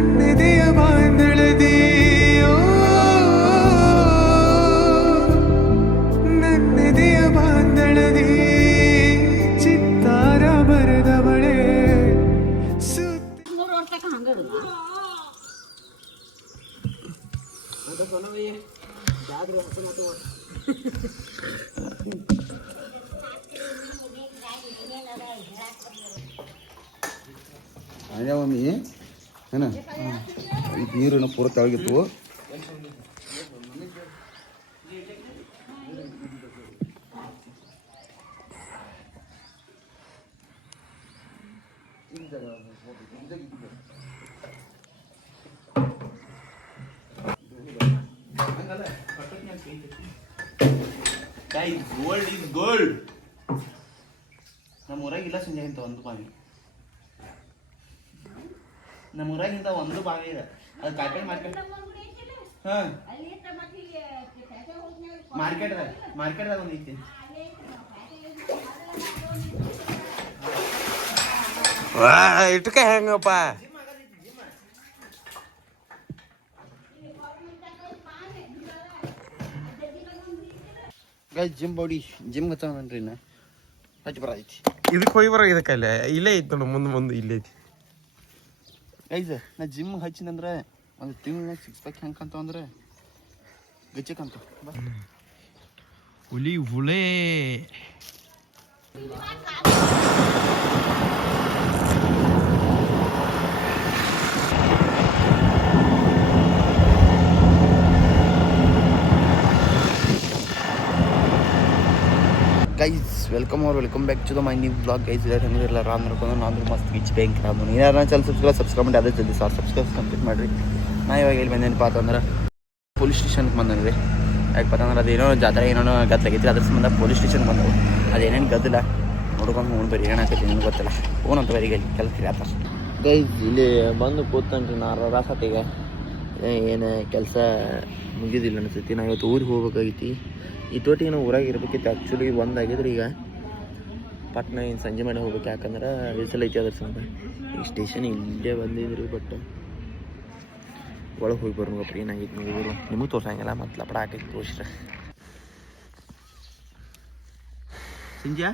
ನನ್ನೆದೆಯ ಬಾಂಧಳದಿ ನನ್ನೆದೆಯ ಬಾಂಧಳದಿ ಚಿತ್ತಾರ ಬರೆದವಳೆ ಮಮ್ಮಿ ಏನ ನೀರಿನ ಪೂರ ತೆಳಗಿತ್ತು. Gold is gold. ನಮ್ಮ ಊರಾಗಿಲ್ಲ ಸಂಜೆ ಇಂಥ ಒಂದು ಬಾವಿ, ನಮ್ಮ ಊರಾಗಿಂತ ಒಂದು ಬಾವಿ ಇದೆ. ಅದು ಕಾಯಿಪಲ್ಲೆ ಮಾರ್ಕೆಟ್. ಹಾಂ, ಮಾರ್ಕೆಟ್ದಾಗ ಒಂದು ಐತಿ. ಇಟ್ಕ ಹೆಂಗಪ್ಪ ಜಿಮ್ ಬಾಡಿ ಜಿಮ್ ಹಚ್ಚವನ್ರಿ ನಾ ಹಚ್ಚಿ ಬರೈತಿ. ಇದಕ್ಕೆ ಹೋಗಿ ಬರೋ ಇದಕ್ಕಲ್ಲ ಇಲ್ಲೇ ಐತಿ ನೋಡು, ಮುಂದೆ ಇಲ್ಲೇ ಐತಿ. ಗೈಸ್ ನಾ ಜಿಮ್ ಹಚ್ಚಿನಂದ್ರೆ ಒಂದು ತಿಂಗಳ 6 ಪ್ಯಾಕ್ ಹೆಂಗೆ ಕಂತ ಅಂದ್ರೆ ಗಚ್ಚಕಂತ ಹುಲಿ ಹುಳೇ. Guys welcome back to the my new blog. Guys ಹೆಂಗಿರಲ್ಲ ರಾಮ್ ನೋಡ್ಕೊಂಡು ನಾನು ಮಸ್ತ್ ಗಿಚ್ ಬ್ಯಾಂಕ್ ರಾಮ್ ಏನಾರ ಚಾನಲ್ ಸಬ್ಸ್ಕ್ರೈಬ್ ಮಾಡಿ ಅದೇ ಜಲ್ದಿ ಸಬ್ಸ್ಕ್ರೈಬ್ ಕಂಪ್ಲೀಟ್ ಮಾಡಿರಿ. ನಾ ಇವಾಗ ಇಲ್ಲಿ ಬಂದೇನಪ್ಪ ಅಂತಂದ್ರೆ ಪೊಲೀಸ್ ಸ್ಟೇಷನ್ಗೆ ಬಂದನು ರೀ. ಯಾಕಪ್ಪ ಅಂತಂದ್ರೆ ಅದೇನೋ ಜಾತ್ರೆ ಏನೋ ಗದ್ದಲಾಗೈತಿ, ಅದ್ರ ಸಂಬಂಧ ಪೊಲೀಸ್ ಸ್ಟೇಷನ್ಗೆ ಬಂದವು. ಅದೇನೇನು ಗದ್ದಲ ನೋಡ್ಕೊಂಡು ನೋಡಿ ಬರೀ ಏನಾಕೈತಿ ನಿಮ್ಗೆ ಗೊತ್ತಿಲ್ಲ. ಫೋನ್ ಅಂತ ಬರೀ ಕೆಲಸ ಆತಾರೆ. ಗೈಸ್ ಇಲ್ಲಿ ಬಂದು ಕೂತನ್ರಿ ನಾ ರಾಸತ್ತಿಗೆ ಏನು ಕೆಲಸ ಮುಗಿದಿಲ್ಲ ಅನಿಸ್ತೈತಿ. ನಾ ಇವತ್ತು ಊರಿಗೆ ಹೋಗ್ಬೇಕಾಗೈತಿ. ಈ ತೋಟಿಗೆ ನಾವು ಊರಾಗ ಇರ್ಬೇಕಿತ್ತು. ಆ್ಯಕ್ಚುಲಿ ಒಂದಾಗಿದ್ರೆ ಈಗ ಪಟ್ನ ಏನು ಸಂಜೆ ಮೇಲೆ ಹೋಗ್ಬೇಕು, ಯಾಕಂದ್ರೆ ವಿಸಲ್ ಐತಿ ಅದ್ರ ಸಂಬಂಧ. ಈ ಸ್ಟೇಷನ್ ಇಲ್ಲೇ ಬಂದಿದ್ರಿ, ಬಟ್ ಒಳಗೆ ಹೋಗಿ ಬರ್ಬೇಕ್ರಿ. ಏನಾಗೈತಿ ನೋಡಿದ್ರು ನಿಮಗೆ ತೋರ್ಸಂಗಿಲ್ಲ, ಮತ್ತು ಲಪಡ ಹಾಕೈತಿ ತೋರಿಸ್ರೆ. ಸಂಜೆ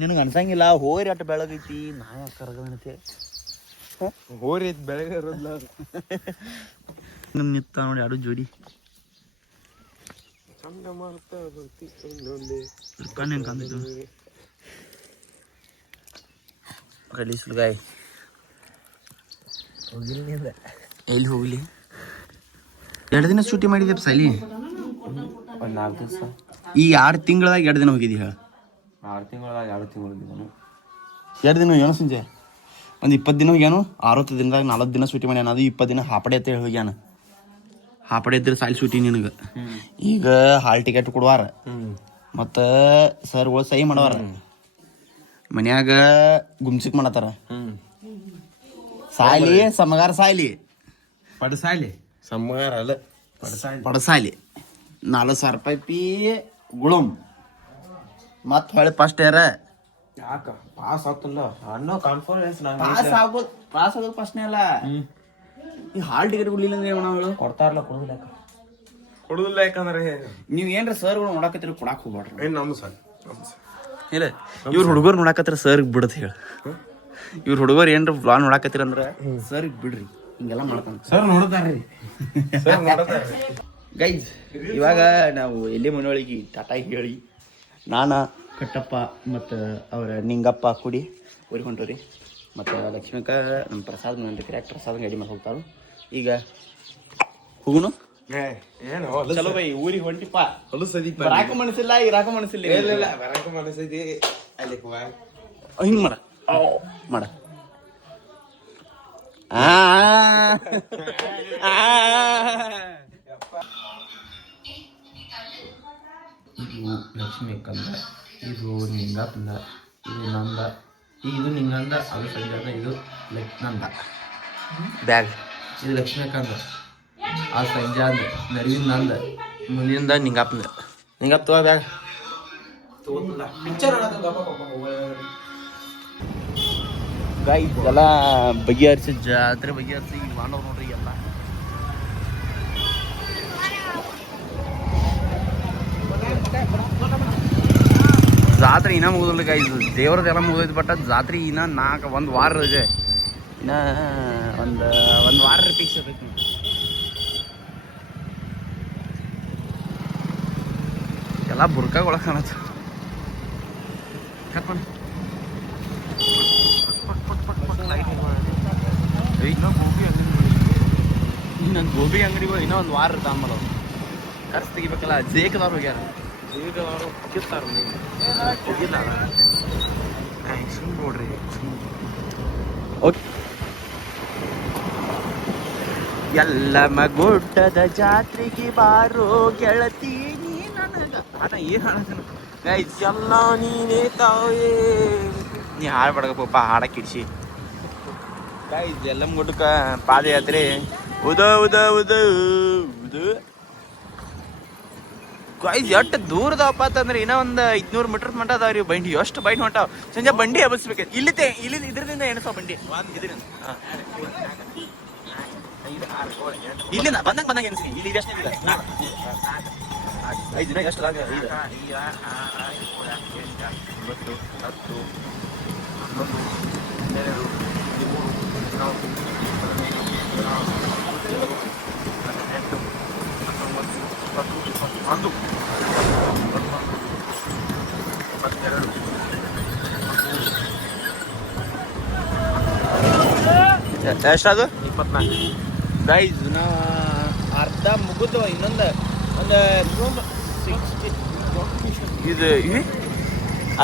ನಿನಗೆ ಅನ್ಸಂಗಿಲ್ಲ ಹೋರಿ ಅಟ್ಟು ಬೆಳಗೈತಿ, ನಾ ಯಾಕೆ ಕರಗಣತೆ ಹೋರಿ ಐತಿ ಬೆಳಗ್ಗೆ ಇರೋದಿಲ್ಲ. ನಮ್ಮ ನಿತ್ತ ನೋಡಿ ಆಡೋ ಜೋಡಿ ಸುಲ್ಗಾಯ್ ಎಲ್ಲಿ ಹೋಗ್ಲಿ. 2 ದಿನ ಶೂಟಿ ಮಾಡಿದ್ಯಪ್ಪ ಸಲಿ. ಒಂದು 4 ದಿವಸ. ಈ 2 ತಿಂಗಳದಾಗ 2 ದಿನ ಹೋಗಿದ್ದೀವಿ. 6 ತಿಂಗಳದಾಗ 2 ತಿಂಗಳು ಹೋಗಿದ್ದಾನು. 2 ದಿನ ಏನೋ ಸಂಜೆ ಒಂದು 20 ದಿನ ಹೋಗ್ಯಾನು. 60 ದಿನದಾಗ 40 ದಿನ ಶೂಟಿ ಮಾಡ್ಯಾನ. ಅದು 20 ದಿನ ಹಾಪಡೆ ಅಂತ ಹೇಳಿ ಹೋಗ್ಯಾನ. ಹಾಪಡೆ ಇದ್ರೆ ಸಾಲಿ ಶೂಟಿ ನಿನಗೆ. ಈಗ ಹಾಲ್ ಟಿಕೆಟ್ ಕೊಡುವಾರ, ಮತ್ತು ಸರ್ಗಳು ಸಹಿ ಮಾಡವಾರ, ಮನ್ಯಾಗ ಗುಮ್ಸಿಕ್ ಮಾಡತ್ತಾರ. ಸಾಲಿ ಸಮಗಾರ ಸಾಲಿ ಪಡಸಾಲಿ ಸಮ್ಮಗಾರ ಅಲ್ಲ ಪಡಸಾಲಿ 40,000 ರೂಪಾಯಿ ಪಿ ಗುಳುಮ್. ಮತ್ತು ಹೊಳೆ ಫಸ್ಟ್ ಇಯರ್ ಯಾಕ ಪಾಸ್ ಆಗ್ತಿಲ್ಲ ಅನ್ನೋ ಕಾನ್ಫಿಡೆನ್ಸ್ ಪಾಸ್ ಆಗೋದು ಫಸ್ಟ್ನೇ ಅಲ್ಲ. ಈ ಹಾಲ್ ಟಿಕೆಟ್ ಕೊಡ್ಲಿಲ್ಲ ಅಂದ್ರೆ ನಾವು ಕೊಡ್ತಾರಲ್ಲ, ಕೊಡುದಿಲ್ಲ. ಯಾಕಂದ್ರೆ ನೀವು ಏನ್ರ ಸರ್ಗಳು ನೋಡಕತ್ತೀರಿ ಕೊಡಾಕ್ ಹೋಗ್ಬೇಡ್ರಿ. ನಮ್ಮ ಸರ್ ಇಲ್ಲ ಇವ್ರ ಹುಡುಗರು ನೋಡಕತ್ತರ ಸರ್ ಬಿಡತ್ ಹೇಳ. ಇವ್ರ ಹುಡುಗರು ಏನ್ರ ವ್ಲಾಗ್ ನೋಡಕತ್ತೀರ ಅಂದ್ರೆ ಸರ್ ಬಿಡ್ರಿ, ಹಿಂಗೆಲ್ಲ ಮಾಡ್ತಾನ. ಸರ್ ನೋಡ್ತಾರ್ರಿ. ಗೈಸ್ ಇವಾಗ ನಾವು ಎಲ್ಲಿ ಮನೆಯೊಳಗೆ ಟಾಟಾ ಹೇಳಿ ನಾನ ಕಟ್ಟಪ್ಪ ಮತ್ತು ಅವ್ರ ನಿಂಗಪ್ಪ ಕುಡಿ ಊರಿಗೆ ಹೊಂಟವ್ರಿ. ಮತ್ತು ಲಕ್ಷ್ಮೀಕ ನಮ್ಮ ಪ್ರಸಾದ್ ನನ್ನ ಕ್ರ್ಯಾಕ್ ಪ್ರಸಾದ್ ಗಾಡಿ ಮೇಲೆ ಹೋಗ್ತಾರು. ಈಗ ಹೋಗುನು ಚಲೋ ಬೈ ಊರಿಗೆ ಹೊಂಟಿಪ್ಪ. ಬರಾಕ ಮನಸ್ಸಿಲ್ಲ, ಇರಾಕ ಮನಸ್ಸಿಲ್ಲ. ಹಿಂಗ್ ಮಾಡ ಮಾಡ ಇದು ಲಕ್ಷ್ಮಿ ಕಂದ, ಇದು ನಿಂಗಪ್ಪಂದ, ಇದು ನಂದ, ಇದು ನಿಂಗಂದ, ಅದು ಸಂಜಾದ, ಇದು ನಂದ ಬ್ಯಾಗ್. ಇದು ಲಕ್ಷ್ಮೀಕಾಂತ, ಆ ಸಂಜಾದ ನಡುವಿನ ನಂದ, ಮುಂದಿಂದ ನಿಂಗಪ್ಪಂದ. ನಿಂಗಪ್ಪ ತಗೋ ಬ್ಯಾಗ್. ಗೈಸ್ ಎಲ್ಲ ಬಗೆಹರಿಸಿ ಜಾತ್ರೆ ಬಗೆಹರಿಸಿ ಈಗ ಮಾಡೋರು ನೋಡ್ರಿ ಎಲ್ಲ. ಜಾತ್ರೆ ಇನ್ನೂ ಮುಗಿದಿಲ್ಲ ಗೈಸ್, ದೇವ್ರದ್ದೆಲ್ಲ ಮುಗಿದೈತೆ. ಬಟ್ ಜಾತ್ರೆ ಇನ್ನೂ ಒಂದು ವಾರ ಇದೆ, ಇನ್ನ ಒಂದು ವಾರ ಫಿಕ್ಸ್ ಇರ್ತೈತಿ. ಎಲ್ಲ ಬುರ್ಕಾಗೊಳ ಕಾಣತ್ತ. ನನ್ನ ಗೋಬಿ ಅಂಗಡಿಗೂ ಇನ್ನೂ ಒಂದು ವಾರ ಇರ್ತ ಆಮೇಲೆ ಖರ್ಚು ತೆಗಿಬೇಕಲ್ಲ. ಜೇಕದವ್ರು ಹೋಗ್ಯಾರ, ಜೇಕದವ್ರು ಕಿತ್ತಾರ ಹೋಗಿಲ್ಲ. ಸುಮ್ ನೋಡ್ರಿ ಓಕೆ. ಎಲ್ಲಮ್ಮ ಗುಡ್ಡದ ಜಾತ್ರೆಗೆ ಬಾರೋ ಗೆಳತಿ ನೀ ನನಗ. ಅಣ್ಣ ಏನು ಹಾಡ್ತಾನ ಗೈಸ್? ಎಲ್ಲ ನೀನೇ ತಾವೇ. ನೀ ಹಾಡ್ಬಾಡಪ್ಪ, ಹಾಡಕ್ಕಿಡ್ಸಿ ಗೈಸ್. ಎಲ್ಲಮ್ಮ ಗುಡ್ಡಕ್ಕ ಪಾದಯಾತ್ರೆ ಉದ ಉದ ಉದ ಉದ ಗೈಸ್. ಎಷ್ಟು ದೂರದಪ್ಪ ಅಂತಂದ್ರೆ ಇನ್ನೂ ಒಂದು 500 ಮೀಟರ್ ಮಟ್ಟ ಅದಾವ್ರಿ ಬಂಡಿ. ಎಷ್ಟು ಬಂಡಿ ಹೊಂಟಾವ. ಸಂಜೆ ಬಂಡಿ ಹಬ್ಬಸ್ಬೇಕು. ಇಲ್ಲಿ ಇದ್ರದಿಂದ ಎಣಸೋ ಬಂಡಿ ಇದರಿಂದ. ಇಲ್ಲಿಂದ ಬಂದಂಗೆ ಎನ್ಸಿ. ಇಲ್ಲಿ ಎಷ್ಟು 5 ದಿನ ಎಷ್ಟು 5, 9, 10, 11, 12, 13, ಎಷ್ಟದು 24 ಗೈಸ್. ನಾ ಅರ್ಧ ಮುಗಿದು ಇನ್ನೊಂದು ಒಂದು 60 ಇದು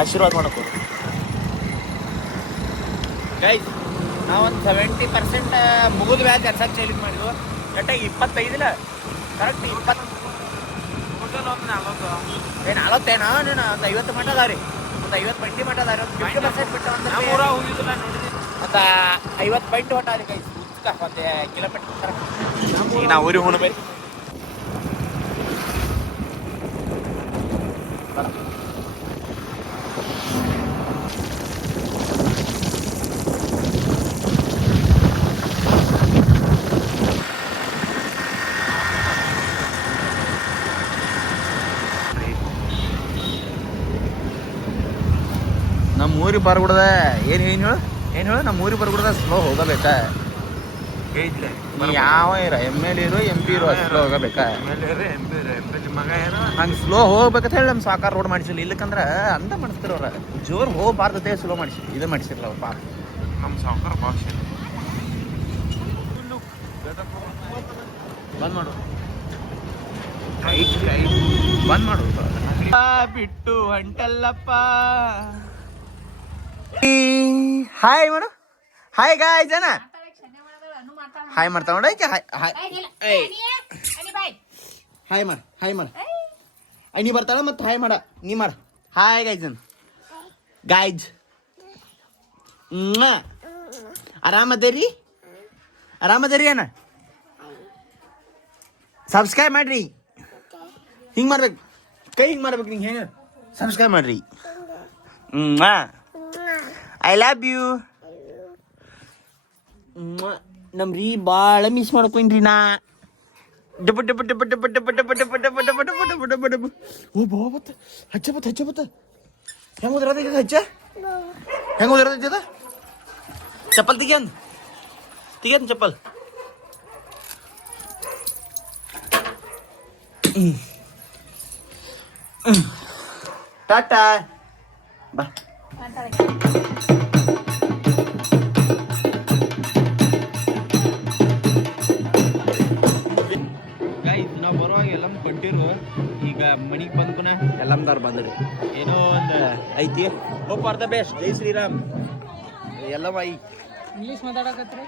ಆಶೀರ್ವಾದ ಮಾಡಕ್ಕೆ ಗೈಸ್. ನಾವೊಂದು 70% ಮುಗಿದ ಬ್ಯಾಗ್ ಕರ್ಸಕ್ಕೆ ಚೇಂಜ್ ಮಾಡಿದ್ವು. ಕರೆಕ್ಟಾಗಿ 25 ಇಲ್ಲ, ಕರೆಕ್ಟ್ 20 40 ಒಂದು 50 ಮಟ್ಟ ಅದಾವ ರೀ. ಒಂದು 50 ಬಂಡಿ ಮಟ್ಟ ಅದಾರ. 50% ಬಿಟ್ಟು ಒಂದು 50 ಪಾಯಿಂಟ್ ಹೊಟ್ಟ ರೀ ಗೈಸ್. ಒಂದು ಕಿಲೋಮೀಟರ್ ಕರೆಕ್ಟ್. ಈಗ ನಾವು ಊರಿಗೆ ಹೋಗ್ಬೇಕು. ನಮ್ಮ ಊರಿಗೆ ಬರ್ಬಿಡ್ದ. ಏನು ಹೇಳು ನಮ್ಮ ಊರಿಗೆ ಬರ್ಬಿಡ್ದ. ಸ್ಲೋ ಹೋಗಬೇಕಾ? ಯಾವ ಇರೋ MLA ಇರೋ MP ಇರೋ ಸ್ಲೋ ಹೋಗಬೇಕಾ? ಹಂಗೆ ಸ್ಲೋ ಹೋಗ್ಬೇಕಂತ ಹೇಳಿ ನಮ್ಮ ಸಾಕಾರ ರೋಡ್ ಮಾಡಿಸಿಲ್ಲ. ಇಲ್ಲಕಂದ್ರೆ ಅಂತ ಮಾಡಿಸ್ತಾರ ಅವ್ರ. ಜೋರು ಹೋಗ್ಬಾರ್ದತೆ ಸ್ಲೋ ಮಾಡಿಸಿ ಇದು ಮಾಡಿಸಿರಲ್ಲ ಅವ್ರು ಪಾಪ. ನಮ್ಮ ಸಾಕಾರ ಭಾಷೆ ಬಂದ್ ಮಾಡು, ಬಂದ್ ಮಾಡು. ಬಿಟ್ಟು ಹೊಂಟಲ್ಲಪ್ಪ. ಹಾಯ್ ಮಾಡು, ಹಾಯ್ ಗಾಯ್ಸ್ ಅಣ್ಣ. ಹಾಯ್ ಮಾಡ್ತಾ ನೋಡ. ಹಾಯ್ ಮಾಡ, ಹಾಯ್ ಮಾಡ. ನೀ ಬರ್ತಾಳ ಮತ್ತೆ ಹಾಯ್ ಮಾಡ, ನೀ ಮಾಡ. Hi guys guys. ಆರಾಮದರಿ ಅಣ್ಣ. ಸಬ್ಸ್ಕ್ರೈಬ್ ಮಾಡ್ರಿ. ಹಿಂಗೆ ಮಾಡ್ಬೇಕು, ಕೈ ಹಿಂಗೆ ಮಾಡ್ಬೇಕು. ನಿಂಗೆ ಹೇಳಿ ಸಬ್ಸ್ಕ್ರೈಬ್ ಮಾಡ್ರಿ. I love you. ನಮ್ರಿ ಭಾಳ ಮಿಸ್ ಮಾಡ್ಕೊಂಡ್ರಿ ನಾ. ಡಬ್ಬ ಡಬ್ಬ ಡಬ್ಬ ಡಬ್ಬ ಡಬ್ಬ ಡಬ್ಬ ಡಬ್ಬ ಡಬ್ಬ ಡಬ್ಬ ಡಬ್ಬ ಡಬ್ಬ ಡಬ್ಬ ಡಬ್ಬ. ಓ ಬಾ ಬತ್ತ ಹಚ್ಚ ಬತ್ತ ಹೆಂಗೆ ಹೋದ್ರದ ಹಚ್ಚ. ಹೆಂಗೆ ಹೋದಿರದ ಚಪ್ಪಲ್ ತೆಗಿಯನ್ ಚಪ್ಪಲ್. ಟಾಟಾ ಬಾ. ನಾವು ಬರುವಾಗ ಎಲ್ಲಮ್ಮ ಕೊಟ್ಟಿರು. ಈಗ ಮನಿಗೆ ಬಂದ್ಕುನ ಎಲ್ಲಮ್ದಾರ್ ಬಂದ್ರಿ. ಏನೋ ಒಂದು ಐತಿ. Hope for the best. ಜೈ ಶ್ರೀರಾಮ್. ಎಲ್ಲಮ್ಮ ಇಂಗ್ಲೀಷ್ ಮಾತಾಡಕತ್ರಿ.